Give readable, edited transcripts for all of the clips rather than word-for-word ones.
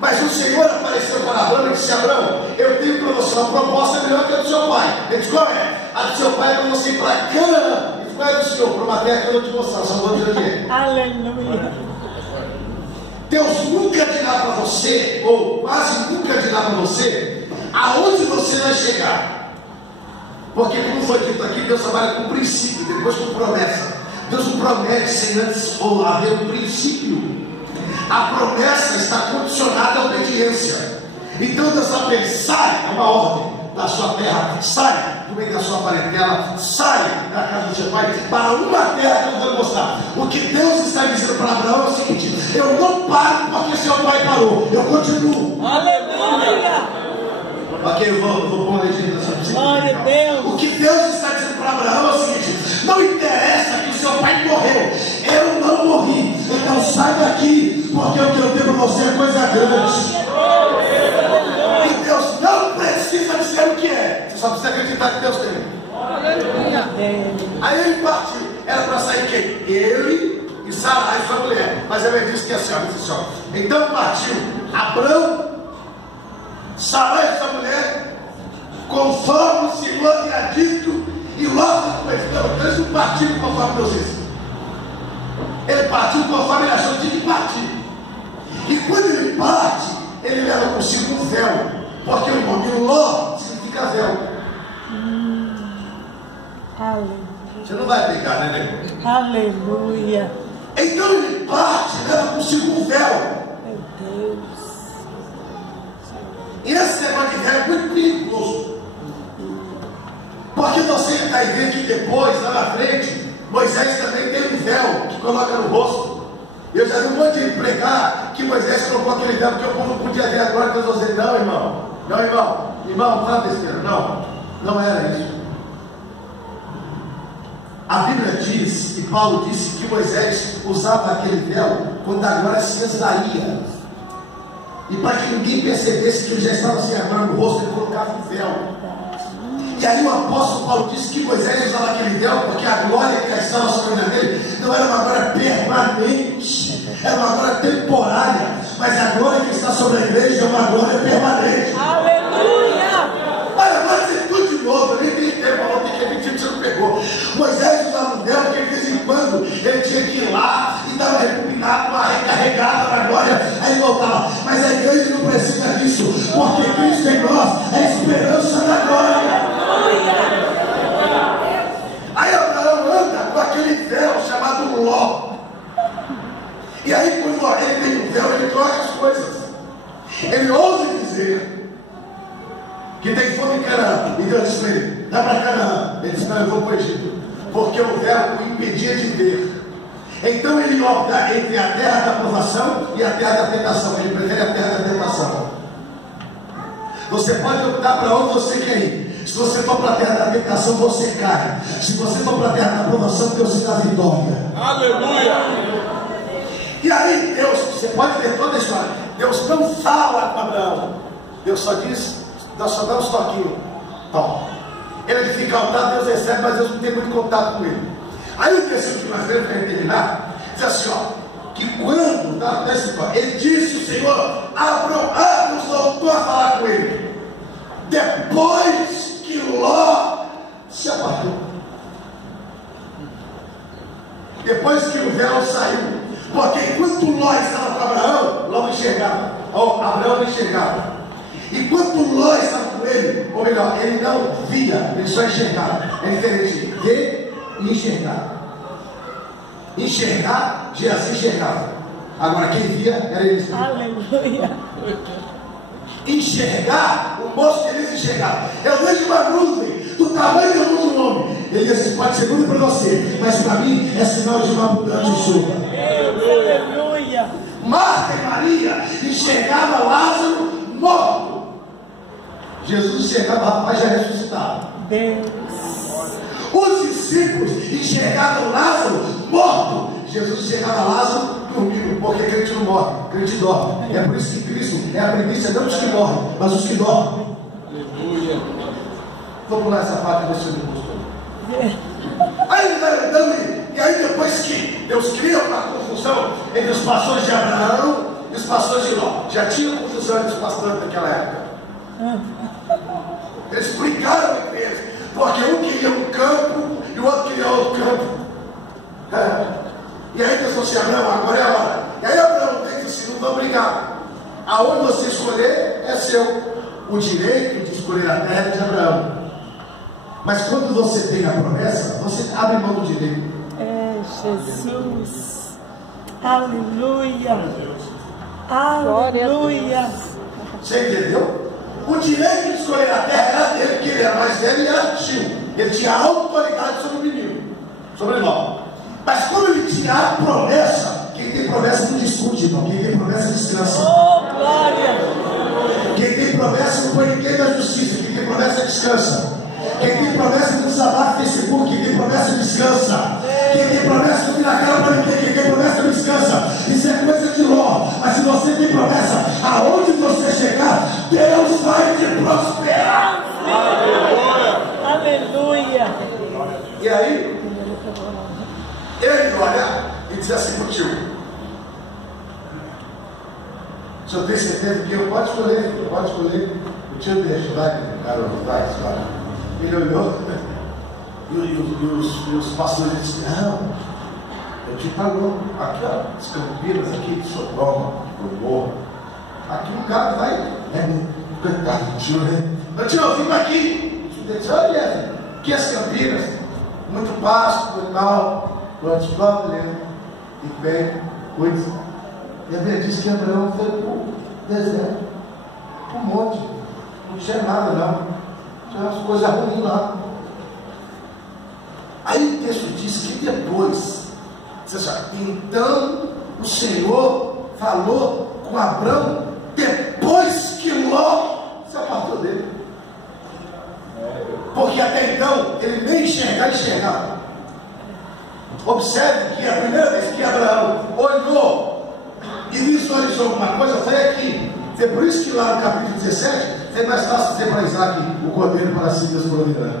Mas o Senhor apareceu para Abraão e disse: Abraão, eu tenho para você uma proposta melhor que a do seu pai. Ele disse: qual é? A do seu pai é para você ir para Canaã. E qual é do Senhor? Para uma terra que eu vou te mostrar, só vou dizer onde é. Aleluia. Deus nunca dirá para você, ou quase nunca dirá para você, aonde você vai chegar. Porque, como foi dito aqui, Deus trabalha com princípio, depois com promessa. Deus não promete sem antes haver um princípio. A promessa está condicionada à obediência. Então Deus está bem, sai, é uma ordem da sua terra, sai do meio da sua parentela, sai da casa do seu pai, para uma terra que eu vou mostrar. O que Deus está dizendo para Abraão é o seguinte: eu não paro porque seu pai parou, eu continuo. Aleluia. Ok, eu vou pôr uma legenda sobre Glória a Deus. O que Deus está dizendo para Abraão é o seguinte: não interessa que o seu pai morreu, eu não morri, então sai daqui, porque o que eu tenho para você é coisa grande. E Deus não precisa dizer o que é, você só precisa acreditar que Deus tem. Aleluia. Aí ele partiu, era para sair quem? Ele e Sarai, sua mulher. Mas ele disse que assim, ó, então partiu Abraão, Sarai, sua mulher, conforme o Senhor tinha dito, e logo depois, eles não partiram conforme Deus disse. Ele partiu conforme ele achou que tinha que partir. E quando ele parte, ele leva consigo um véu, porque o nome Ló significa véu. Aleluia. Você não vai pegar, né, nego? Aleluia. Então ele parte, leva consigo um véu. Meu Deus. E esse negócio de véu é muito perigoso. Porque você está vendo que depois, lá na frente, Moisés também tem um véu que coloca no rosto. Eu já vi um monte de pregar que Moisés colocou aquele véu porque o povo não podia ver agora. Deus vai dizer: não, irmão, não, irmão, não fala besteira, não era isso. A Bíblia diz, e Paulo disse, que Moisés usava aquele véu quando a glória se extraía. E para que ninguém percebesse que ele já estava se agarrando no rosto, ele colocava um véu. E aí o apóstolo Paulo disse que Moisés usava aquele véu porque a glória que estava sobre ele não era uma glória permanente, era uma glória temporária, mas a glória que está sobre a igreja é uma glória permanente. Aleluia. Olha, vai dizer tudo de novo, eu nem tem tempo, não tem que repetir, você não pegou. Moisés usava um véu porque de vez em quando ele tinha que ir lá e dar uma repugnação, uma recarregada na glória, aí voltava. Mas a igreja não precisa disso, porque Cristo em nós é a esperança da glória. Aí Abraão anda com aquele véu chamado Ló. E aí quando ele tem um véu, ele troca as coisas. Ele ousa dizer que tem fome em Canaã. E Deus disse para ele: dá para Canaã. Ele disse: não, eu vou para o Egito, porque o véu o impedia de ver. Então ele opta entre a terra da aprovação e a terra da tentação. Ele prefere a terra da tentação. Você pode optar para onde você quer ir. Se você for para a terra da tentação, você cai. Se você for para a terra da aprovação, Deus te dá vitória. Aleluia. E aí Deus, você pode ver toda a história, Deus não fala com Abraão. Deus só diz, Deus só dá uns toquinhos. Então, ele fica altado, Deus recebe, mas Deus não tem muito contato com ele. Aí o terceiro que nós vemos, para terminar, diz assim, ó, que quando, ele disse o Senhor, Abraão voltou a falar com ele, depois que Ló se apartou, depois que o véu saiu, porque enquanto Ló estava com Abraão, Ló não enxergava, Abraão não enxergava, enquanto Ló estava com ele, ou melhor, ele não via, ele só enxergava. É diferente de ver e enxergar. Enxergar, Geazi enxergava, agora quem via era ele. Aleluia. Enxergar, o moço queria enxergar. Eu vejo uma nuvem do tamanho do mundo do homem. Ele disse: pode ser nuvem para você, mas para mim é sinal de uma abundante chuva. Aleluia. Marta e Maria enxergavam Lázaro morto. Jesus enxergava o rapaz já ressuscitado. Deus. Os discípulos enxergavam Lázaro morto. Jesus enxergava Lázaro dormindo, porque crente não morre, crente dorme. É por isso que Cristo é a primícia não dos que morrem, mas os que dormem. Aleluia. Vamos pular essa parte desse imposto. Aí ele vai andando, e aí depois que Deus cria uma confusão entre os pastores de Abraão e os pastores de Ló. Já tinha muitos anos pastor naquela época. Eles brigaram entre eles, porque um queria um campo e o outro queria outro campo. E aí Deus falou assim: Abraão, agora é a hora. E aí Abraão disse assim: não vão brigar. Aonde você escolher é seu. O direito de escolher a terra é de Abraão. Mas quando você tem a promessa, você abre mão do direito. É Jesus. Aleluia. Aleluia. Você entendeu? O direito de escolher a terra era dele, porque ele era mais velho e era tio. Ele tinha autoridade sobre o menino, sobre nós. Mas quando ele tinha a promessa, quem tem promessa não discute, irmão. Quem tem promessa descansa. Oh, glória. Quem tem promessa não põe ninguém na justiça. Quem tem promessa descansa. Quem tem promessa não desabafo no Facebook. Quem tem promessa descansa. Quem tem promessa não vira a cara para ninguém. Quem tem promessa não descansa. Isso é coisa de Ló. Mas se você tem promessa, aonde você chegar, Deus vai te prosperar. Aleluia. E aí ele olha e diz assim para o tio: o senhor tem certeza que eu pode escolher? Pode escolher. O tio deixa, vai, garoto, vai. Ele olhou e os pastores disseram: não, eu te falou, aqui ó, as Campinas, aqui de Sodoma, do morro, aqui o cara vai, coitado do tio, né? Meu tio, eu vim aqui. O tio disse: olha, aqui as Campinas, muito pasto e tal. Quantos problemas e bem, coisas. E a Bíblia diz que Abraão foi para o deserto, para um monte, não tinha nada não, tinha umas coisas ruins lá. Aí o texto diz que depois, você sabe, então o Senhor falou com Abraão depois que Ló se apartou dele. Porque até então ele nem enxergava. Observe que a primeira vez que Abraão olhou e visualizou alguma coisa foi aqui. É por isso que lá no capítulo 17 é mais fácil dizer para Isaac: o cordeiro para si Deus proverá.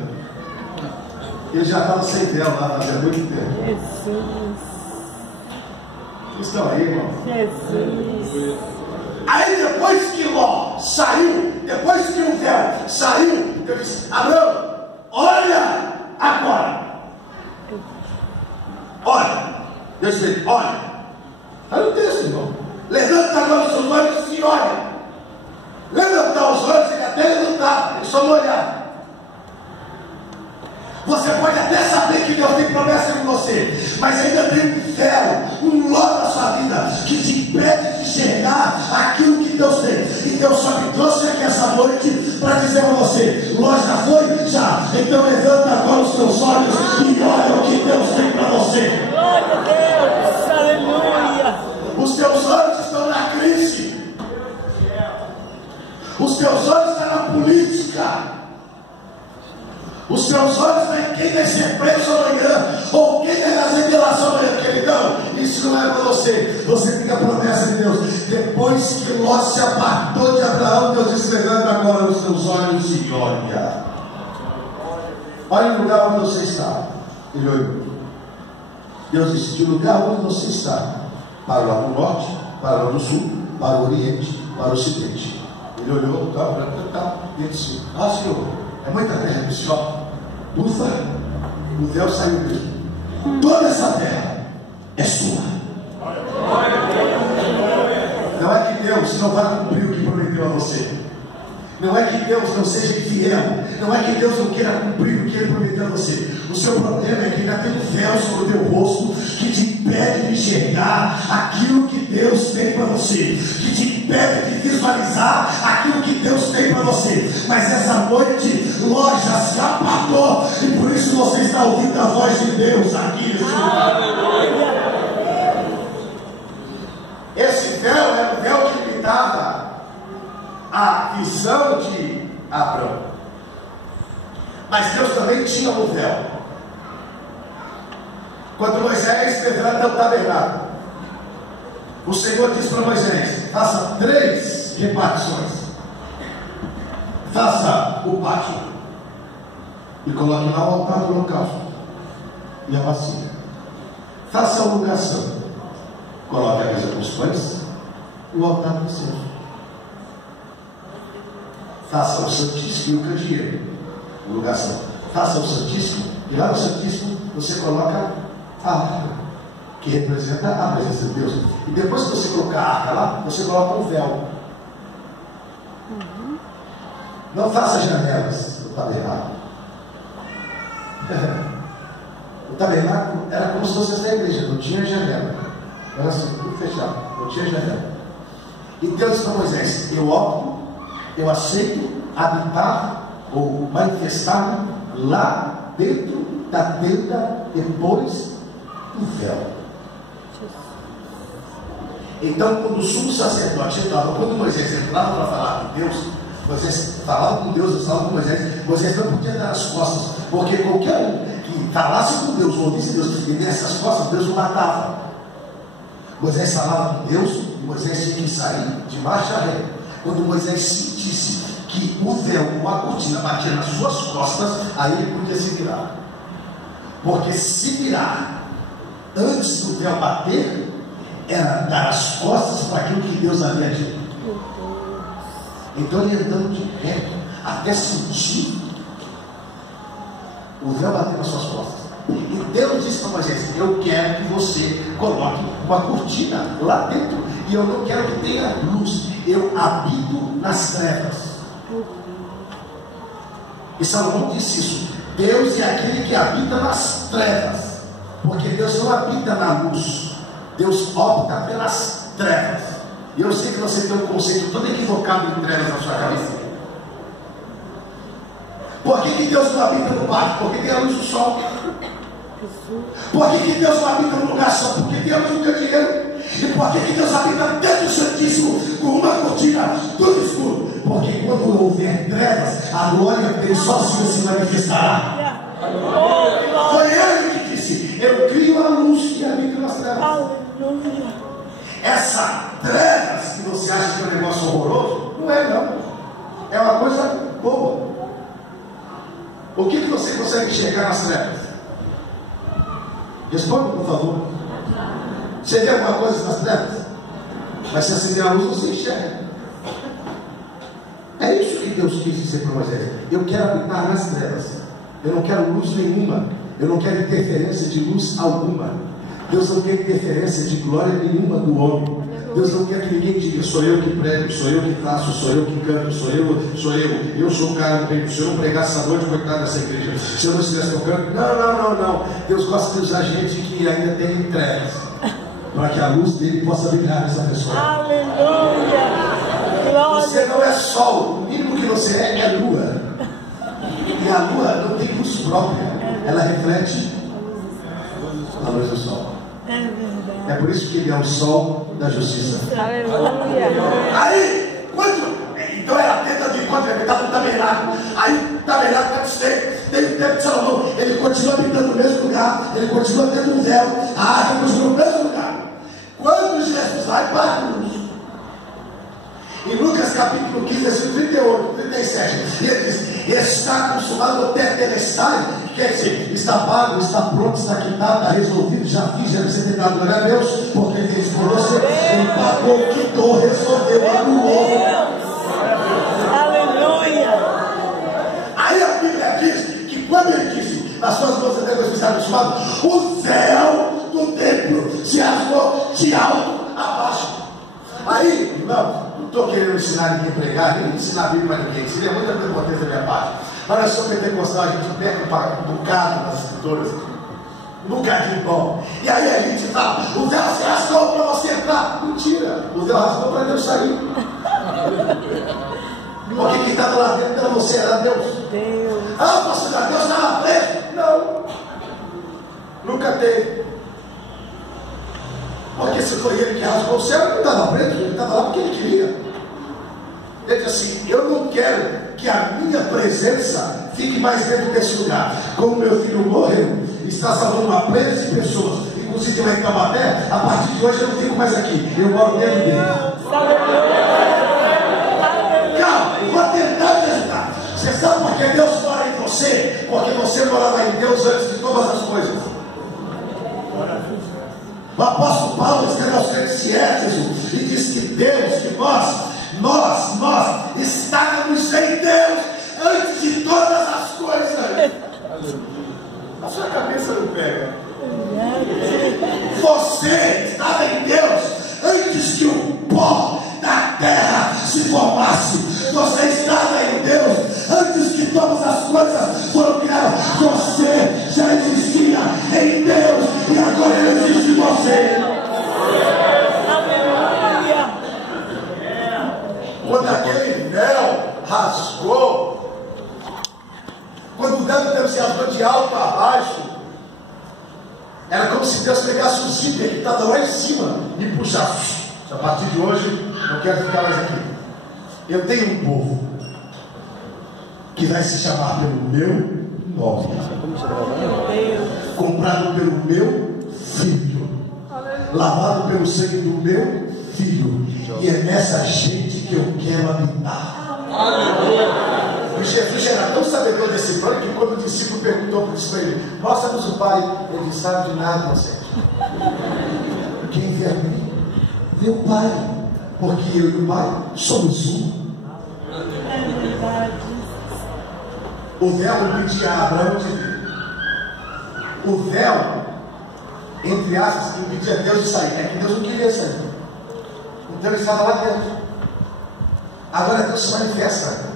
Ele já estava sem dela lá fazia muito tempo. Jesus. Vocês estão aí, irmão? Jesus. Aí depois que Ló saiu, depois que o véu saiu, eu disse: Abraão, olha agora. Olha, Deus disse: olha. Olha o texto, irmão. Levanta agora os seus olhos e olha. Levantar os olhos, ele até levantar, ele só não olhar. Você pode até saber que Deus tem promessa em você, mas ainda tem um véu, um Ló na sua vida que te impede de enxergar aquilo que Deus tem. E Deus só me trouxe aqui essa noite para dizer para você: Ló já foi? Já. Então levanta agora os seus olhos e olha o que Deus tem para você. Glória a Deus. Aleluia. Os teus olhos estão na crise. Os teus olhos estão na política. Os seus olhos estão em quem vai ser preso amanhã, ou quem vai fazer delação amanhã, queridão. Isso não é para você. Você tem a promessa de Deus. Depois que Ló se apartou de Abraão, Deus disse: levanta agora os seus olhos e olha. Olha o lugar onde você está. Ele olhou. Deus disse: de lugar onde você está, para o lado do norte, para o lado do sul, para o oriente, para o ocidente. Ele olhou, e disse: ah, Senhor, é muita terra do Senhor. Ufa, o véu saiu dele. Toda essa terra é sua. Não é que Deus não vai cumprir o que prometeu a você. Não é que Deus não seja infiel. Não é que Deus não queira cumprir o que Ele prometeu a você. O seu problema é que ainda tem um véu sobre o teu rosto que te impede de enxergar aquilo que Deus tem para você, que te impede de visualizar aquilo que Deus tem para você. Mas essa noite Ló já se apartou, e por isso você está ouvindo a voz de Deus aqui nesse lugar. Esse véu era o véu que limitava a visão de Abraão. Mas Deus também tinha um véu. Quando Moisés levanta o tabernáculo, o Senhor diz para Moisés: faça 3 repartições. Faça o pátio e coloque lá o altar do holocausto e a bacia. Faça o lugar santo, coloque a mesa com os pães e o altar do incenso. faça o Santíssimo e o Candeeiro, o lugar santo. Faça o Santíssimo, e lá no Santíssimo você coloca a arca, que representa a presença de Deus. E depois que você colocar a arca lá, você coloca um véu. Não faça janelas no tabernáculo. O tabernáculo era como se fosse essa igreja, não tinha janela. Era assim, tudo fechado, não tinha janela. E Deus disse para Moisés: eu opto, eu aceito habitar ou manifestar lá dentro da tenda depois do véu. Então, quando o sumo sacerdote entrava, quando Moisés entrava para falar com Deus, Moisés falava com Deus, falava com Moisés não podia dar as costas, porque qualquer um que falasse com Deus, ouvisse Deus e desse as costas, Deus o matava. Moisés falava com Deus e Moisés tinha que sair de marcha ré. Quando Moisés sentisse que o véu ou a cortina batia nas suas costas, aí ele podia se virar. Porque se virar antes do véu bater, era dar as costas para aquilo que Deus havia dito. Então ele andando de reto, até sentir o véu bater nas suas costas. E Deus disse para Moisés: eu quero que você coloque uma cortina lá dentro, e eu não quero que tenha luz, eu habito nas trevas. E Salomão disse isso: Deus é aquele que habita nas trevas, porque Deus não habita na luz, Deus opta pelas trevas. E eu sei que você tem um conceito todo equivocado de trevas na sua cabeça. Por que Deus não habita no barco? Porque tem a luz do sol. Por que Deus não habita no lugar só? Porque tem a luz do candeeiro. E por que Deus habita dentro do Santíssimo com uma cortina tudo escuro? Porque quando houver trevas, a glória dele sozinha se manifestará. Foi ele que disse: eu crio a luz e habito nas trevas. Aleluia. Essa trevas que você acha que é um negócio horroroso, não é não. É uma coisa boa. O que você consegue enxergar nas trevas? Responda, por favor. Você vê alguma coisa nas trevas? Mas se acender a luz, você enxerga. É isso que Deus quis dizer para Moisés: eu quero habitar nas trevas. Eu não quero luz nenhuma. Eu não quero interferência de luz alguma. Deus não quer interferência de glória nenhuma do homem. Deus não quer que ninguém diga: sou eu que prego, sou eu que faço, sou eu que canto, sou eu sou o cara do bem. Se eu não pregasse essa noite, coitado dessa igreja, se eu não estivesse tocando, não. Deus gosta de usar gente que ainda tem trevas, para que a luz dele possa brilhar nessa pessoa. Aleluia. Glória. Você não é sol, o mínimo que você é lua. E a lua não tem luz própria, ela reflete a luz do sol. É verdade. É por isso que ele é o sol da justiça. Aleluia. Aí, então era a tenda de encontro, ele estava no tabernáculo. Aí o tabernáculo tem o tempo de Salomão, ele continua habitando no mesmo lugar, ele continua tendo um véu, a arca continua no mesmo lugar. Quando Jesus vai para a cruz, em Lucas capítulo 15, versículo 38, 37, ele diz: está consumado o tetelestai, quer dizer, está pago, está pronto, está quitado, está resolvido, já fiz, já me setentado, glória a Deus, porque ele fez por você, ele pagou, quitou, resolveu, anulou. Aleluia. Aí a Bíblia diz que quando ele disse: nas suas mãos até você está consumado, o véu do templo se rasgou de alto a baixo. Aí, irmão, não estou querendo ensinar ninguém a pregar, nem ensinar a Bíblia para ninguém, seria muita prepotência da minha parte. Mas nós somos pentecostal, a gente pega um bocado nas escrituras, um bocadinho bom. E aí a gente fala: o véu se rasgou para você entrar. Mentira, o véu rasgou para Deus sair. Porque quem estava lá dentro era você, era Deus. Ah, pastor, Deus estava preso? Não, nunca teve. Porque se foi ele que rasgou o céu, ele não estava preso, ele estava lá porque ele queria. Ele disse assim: eu não quero que a minha presença fique mais dentro desse lugar. Como meu filho morreu, está salvando uma plena de pessoas, inclusive lá em Taubaté, a partir de hoje eu não fico mais aqui, eu moro dentro dele. Calma, eu vou tentar te ajudar. Você sabe por que Deus mora em você? Porque você morava em Deus antes de todas as coisas. O apóstolo Paulo escreveu aos crentes de Éfeso e diz que Deus, que nós Nós estávamos em Deus antes de todas as coisas. A sua cabeça não pega. Você estava em Deus antes que o pó da terra se formasse. Você estava em Deus antes que todas as coisas foram criadas. Você já existia em Deus e agora ele existe em você. Quando aquele véu rasgou, quando o véu se rasgou de alto a baixo, era como se Deus pegasse o zíper que estava lá em cima e puxasse. A partir de hoje, não quero ficar mais aqui. Eu tenho um povo que vai se chamar pelo meu nome, comprado pelo meu filho, lavado pelo sangue do meu filho, e é nessa gente que eu quero habitar. E Jesus era tão sabedor desse plano que quando o discípulo perguntou para ele: mostra-nos o Pai, ele disse: sabe de nada, inocente. Quem vê a mim, vê o Pai, porque eu e o Pai somos um. O véu impedia Abraão de ver. O véu, entre aspas, impedia Deus de sair. É que Deus não queria sair. Então ele estava lá dentro. Agora Deus se manifesta.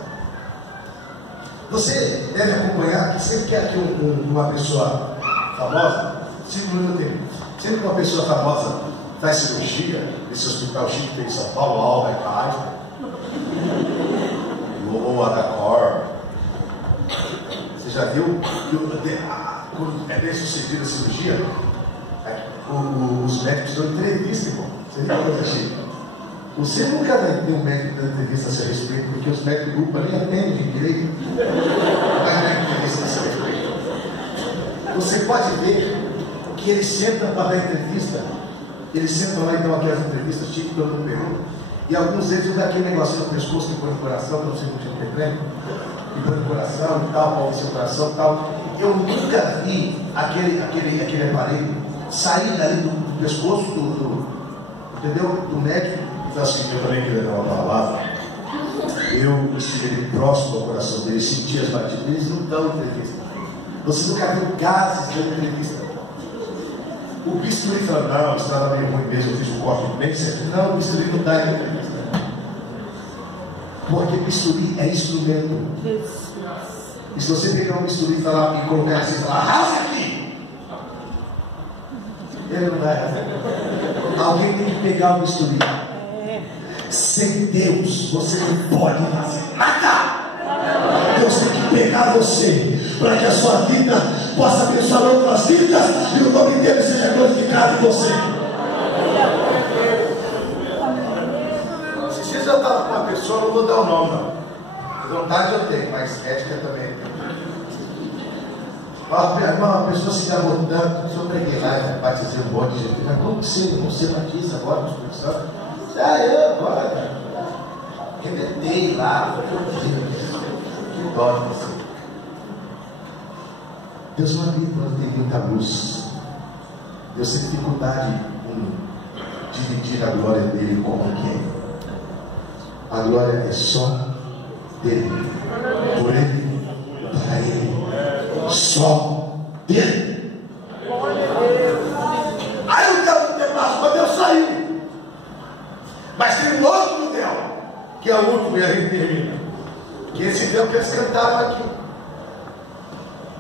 Você deve acompanhar que sempre que aqui uma pessoa famosa, sempre que uma pessoa famosa faz cirurgia, esse hospital chique em São Paulo, Albert Einstein, ou a da Cor, você já viu que quando é bem sucedida a cirurgia, os médicos dão entrevista, irmão. Você viu que eu achei? Você nunca vai ter um médico dando entrevista a seu respeito, porque os médicos do grupo nem atendem direito. Não vai dar entrevista a seu respeito. Você pode ver que eles sentam para dar entrevista, eles sentam lá e dão aquelas entrevistas, tipo dando pergunta, e alguns deles vão dar aquele negócio no pescoço que põe no coração, para você não tinha petróleo, e põe no coração e tal, para o seu coração e tal. Eu nunca vi aquele aparelho sair dali do pescoço do médico. Assim, eu também queria dar uma palavra. Eu estive próximo ao coração dele, senti as batidas. Eles não dão entrevista. Você nunca viu gases dando entrevista. O bisturi fala: não, estava meio ruim mesmo, eu fiz um corte bem certo. Não, o bisturi não dá entrevista. Porque bisturi é instrumento. E se você pegar um bisturi e falar e colocar assim e falar: rasga aqui, ele não vai rasgar. Alguém tem que pegar o bisturi. Sem Deus você não pode fazer nada. Deus tem que pegar você para que a sua vida possa abençoar outras vidas e o nome dele seja glorificado em você. Se você já estava com uma pessoa, não vou dar o nome, não. Vontade eu tenho, mas ética também tenho. Uma pessoa se gravou tanto, se eu preguei lá e batizei um monte de gente. Mas como que você batiza agora com o Espírito Santo? Eu agora arrebentei lá, que dó de você. Deus não habita quando tem muita luz. Deus tem dificuldade em dividir a glória dele com alguém. A glória é só dele, por ele, para ele, só dele. Aí o Deus não tem mais, mas Deus saiu. Mas tem um outro véu, que é o último, e a gente termina. Que esse véu que eles cantaram aqui.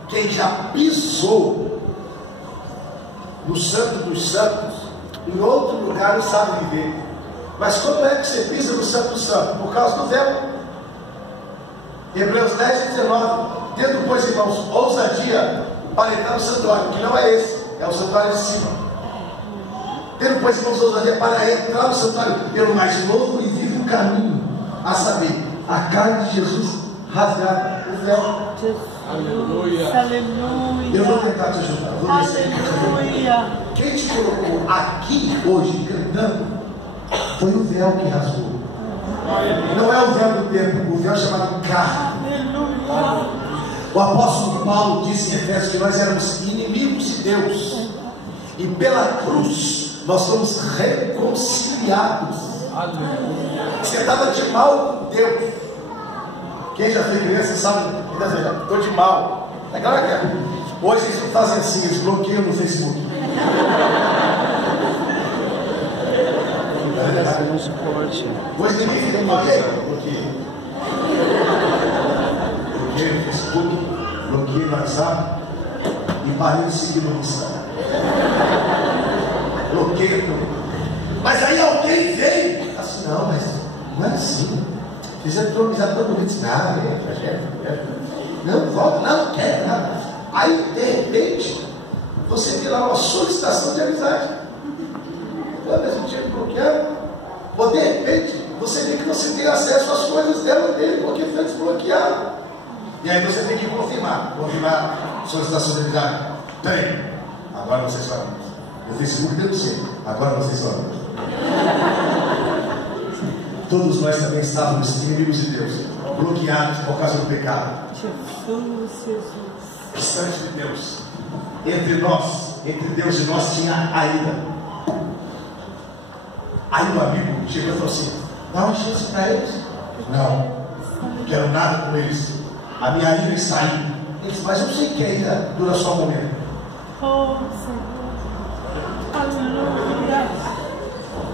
Quem já pisou no Santo dos Santos, em outro lugar não sabe viver. Mas como é que você pisa no Santo dos Santos? Por causa do véu. Hebreus 10 e 19. Tendo, pois, irmãos, ousadia para entrar no santuário, que não é esse, é o santuário de cima. Tendo, pois, irmãos, ousadia para entrar no santuário pelo mais novo e vivo caminho, a saber, a carne de Jesus rasgada, o véu. Aleluia. Aleluia. Eu vou tentar te ajudar. Vou descer. Aleluia. Quem te colocou aqui hoje cantando foi o véu que rasgou. Não é o véu do tempo, o véu é chamado carne. Aleluia. O apóstolo Paulo disse em Efésios que nós éramos inimigos de Deus, e pela cruz nós fomos reconciliados. Você estava de mal com Deus. Quem já foi criança sabe, estou de mal. É claro que é. Hoje eles não fazem assim, eles bloqueiam no Facebook. Hoje ninguém tem bloqueio. Bloqueio no Facebook, bloqueio no WhatsApp e parei de seguir no Instagram. Bloqueio tudo. Mas aí alguém veio assim, não, mas não é assim. Fizeram tua amizade tão bonita, nada, não, volta, não quero nada. Aí, de repente, você vê lá uma solicitação de amizade. Eu mesmo tinha que bloquear. Ou de repente, você vê que você tem acesso às coisas dela dele, porque foi desbloqueado. E aí você tem que confirmar a solicitação de amizade. Tem. Agora vocês sabem. O Facebook deu você. Agora vocês sabem. Todos nós também estávamos inimigos de Deus, bloqueados por causa do pecado. Jesus. Distante de Deus. Entre Deus e nós tinha a ira. Aí o amigo chegou e falou assim: dá uma chance para eles. Não quero nada com eles. A minha ira está aí. Ele disse: mas eu sei que a ira dura só um momento. Oh, Senhor. Aleluia.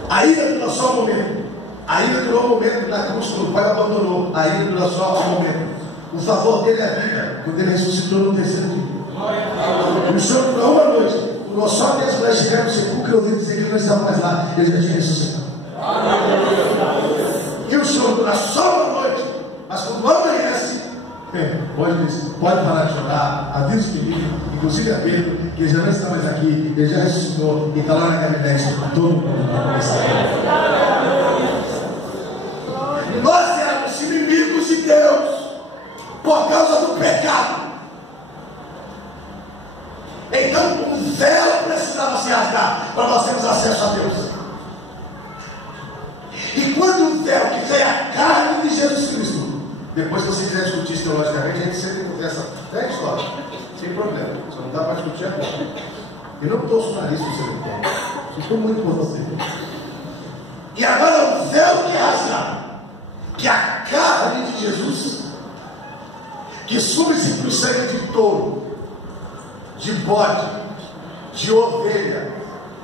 A ira dura só um momento. A ira durou um momento na cruz, o Pai abandonou. A ira dura só um momento. O favor dele é a vida, quando ele ressuscitou no terceiro dia. O Senhor durou uma noite. Só mesmo nós chegamos no sepulcro e ouvi dizer que ele não estava mais lá. Ele já tinha ressuscitado. E o Senhor dura só uma noite. Mas quando amanhece, pode parar de chorar. Avisa os meninos, inclusive a Pedro, que ele já não está mais aqui. Ele já ressuscitou e está lá na Galileia. Todo mundo está. Nós éramos inimigos de Deus por causa do pecado. Então o véu precisava se rasgar para nós termos acesso a Deus. E quando o véu, que foi a carne de Jesus Cristo, depois que você quiser discutir isso teologicamente, a gente sempre conversa até a história, sem problema, só não dá para discutir agora. Eu não torço o nariz se você não quer. Estou muito por você. E agora o véu que rasgar, que a carne de Jesus, que substitui o sangue de touro, de bode, de ovelha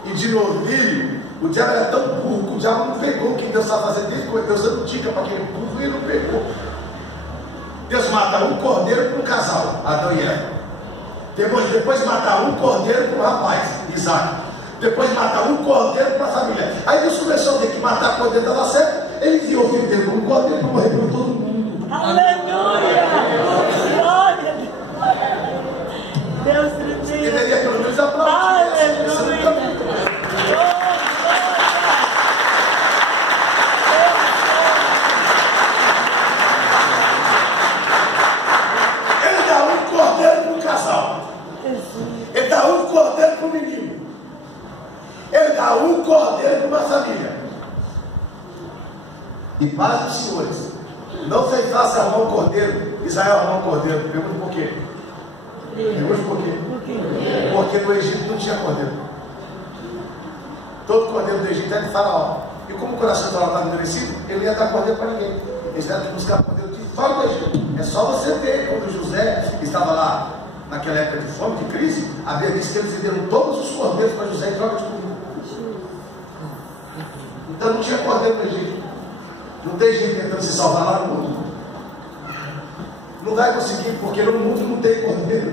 e de novilho, o diabo era tão burro que o diabo não pegou o que Deus estava fazendo desde que Deus dando dica para aquele burro e ele não pegou. Deus mata um cordeiro para um casal, Adão e Eva. Depois matar um cordeiro para um rapaz, Isaac. Depois matar um cordeiro para a família. Aí Deus começou a ter que matar cordeiro, estava certo. Ele enviou o filho dele para um cordeiro para morrer por todo mundo. Aleluia! Glória! Deus te bendiga. Ele deveria pelo menos aplaudir. Aleluia! Ele dá um cordeiro para um casal. Ele dá um cordeiro para um menino. Ele dá um cordeiro para uma família. E paz dos senhores, não foi fácil arrumar um cordeiro. Israel arrumou um cordeiro. Pergunta por quê? Pergunta por quê? Porque no Egito não tinha cordeiro. Todo cordeiro do Egito é de Faraó. E como o coração do Faraó estava endurecido, ele ia dar cordeiro para ninguém. Eles devem buscar cordeiro de fora do Egito. É só você ver quando José estava lá naquela época de fome, de crise. A Bíblia diz que eles venderam todos os cordeiros para José em troca de comida. Então não tinha cordeiro no Egito. Não tem gente tentando se salvar lá no mundo. Não vai conseguir, porque no mundo não tem cordeiro.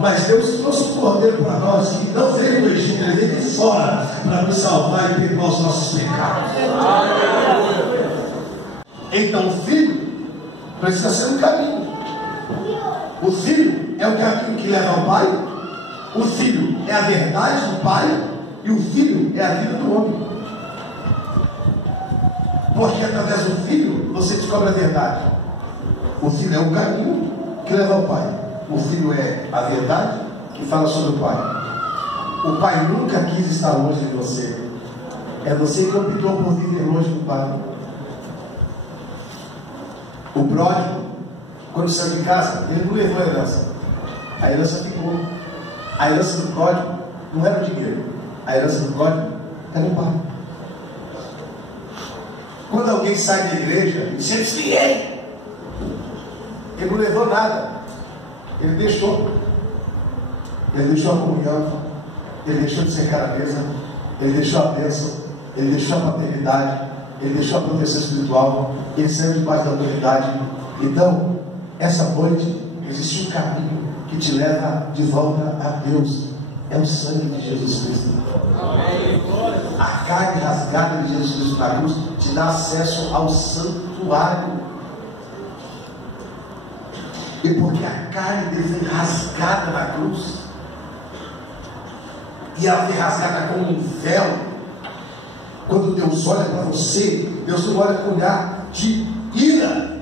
Mas Deus trouxe um cordeiro para nós que não veio do Egito, ele veio de fora para nos salvar e perdoar os nossos pecados. Então o filho precisa ser um caminho. O filho é o caminho que leva ao Pai. O filho é a verdade do Pai. E o filho é a vida do homem. Porque através do filho você descobre a verdade. O filho é o caminho que leva ao Pai. O filho é a verdade que fala sobre o Pai. O Pai nunca quis estar longe de você. É você que optou por viver longe do Pai. O pródigo, quando saiu de casa, ele não levou a herança. A herança ficou. A herança do pródigo não era o dinheiro. A herança do pródigo Era o Pai. Quando alguém sai da igreja e se desfiei, ele não levou nada. Ele deixou. Ele deixou a comunhão. Ele deixou de ser cara mesa. Ele deixou a bênção. Ele deixou a paternidade. Ele deixou a proteção espiritual. Ele saiu debaixo da autoridade. Então, essa noite, existe um caminho que te leva de volta a Deus. É o sangue de Jesus Cristo. A carne rasgada de Jesus Cristo na cruz te dá acesso ao santuário. E porque a carne dele foi rasgada na cruz, e ela foi rasgada como um véu, quando Deus olha para você, Deus não olha com olhar de ira,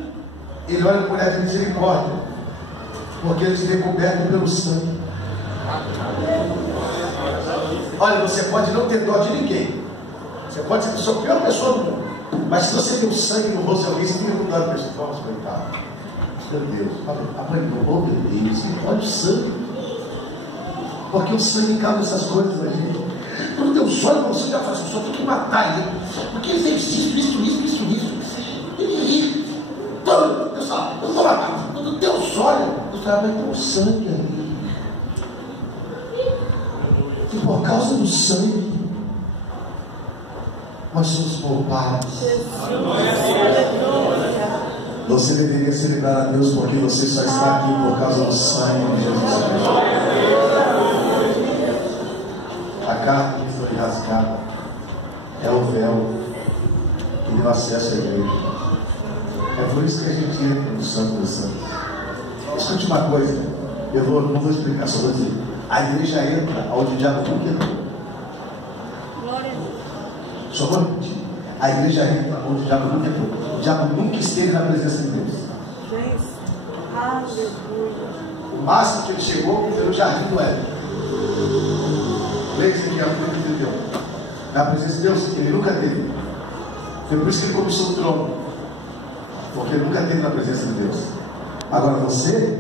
Ele olha com olhar de misericórdia, porque Ele te vê coberto pelo sangue. Olha, você pode não ter dó de ninguém, você pode ser a sua pior pessoa do mundo, mas se você tem o sangue no rosto de alguém, você tem que mudar para esse povo, coitado. Meu Deus, aprendeu, oh meu Deus, olha o sangue, porque o sangue causa essas coisas, imagina. Quando Deus olha para você, já fala assim, só tem que matar ele, porque ele fez isso. Então, Deus fala, eu vou matar. Quando Deus olha, Deus fala, vai ter um sangue ali. E por causa do sangue, nós somos poupados. Você deveria celebrar a Deus porque você só está aqui por causa do sangue de Jesus Cristo. A carne que foi rasgada é o véu que deu acesso à igreja. É por isso que a gente entra no Santo dos Santos. Escute uma coisa, eu não vou explicar, só vou dizer. A igreja entra onde o diabo nunca entrou. Só vou repetir. A igreja entra onde o diabo nunca entrou. O diabo nunca esteve na presença de Deus. O máximo que ele chegou foi no jardim do Éden. Leia isso aqui, entendeu? Na presença de Deus, ele nunca teve. Foi por isso que ele começou o trono. Porque ele nunca teve na presença de Deus. Agora você,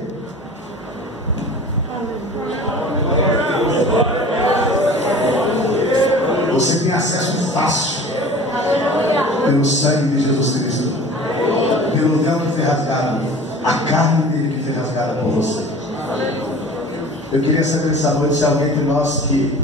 você tem acesso fácil pelo sangue de Jesus Cristo, pelo véu que foi rasgado, a carne dele que foi rasgada por você. Eu queria saber essa noite se alguém de nós que